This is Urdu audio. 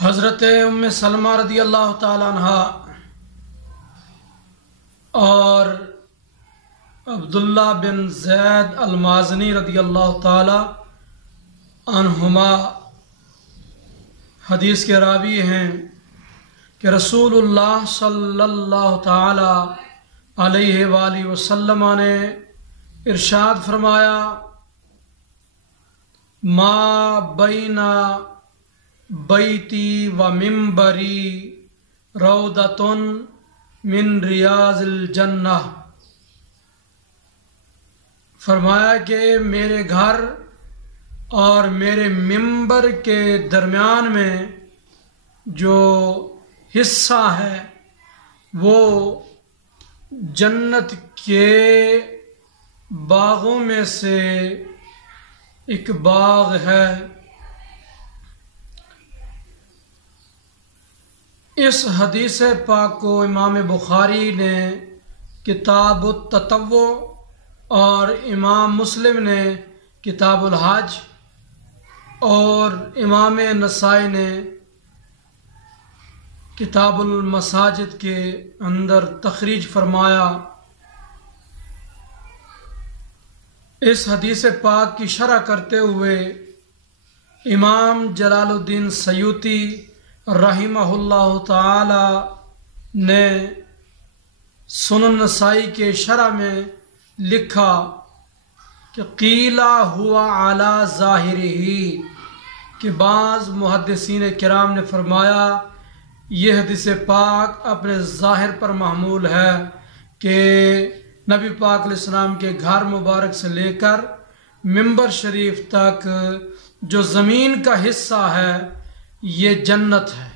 حضرت ام سلمہ رضی اللہ تعالیٰ عنہا اور عبداللہ بن زید المازنی رضی اللہ تعالیٰ عنہما حدیث کے راوی ہیں کہ رسول اللہ صلی اللہ تعالیٰ علیہ وآلہ وسلم نے ارشاد فرمایا، ما بین بیتی و منبری روضۃ من ریاض الجنہ، فرمایا کہ میرے گھر اور میرے منبر کے درمیان میں جو حصہ ہے وہ جنت کے باغوں میں سے ایک باغ ہے۔ اس حدیث پاک کو امام بخاری نے کتاب التطوع اور امام مسلم نے کتاب الحج اور امام نسائی نے کتاب المساجد کے اندر تخریج فرمایا۔ اس حدیث پاک کی شرح کرتے ہوئے امام جلال الدین سیوطی رحمہ اللہ تعالی نے سنن نسائی کے شرح میں لکھا کہ قیلہ ہوا علی ظاہرہ، کہ بعض محدثین کرام نے فرمایا یہ حدیث پاک اپنے ظاہر پر محمول ہے کہ نبی پاک علیہ السلام کے گھر مبارک سے لے کر منبر شریف تک جو زمین کا حصہ ہے یہ جنت ہے۔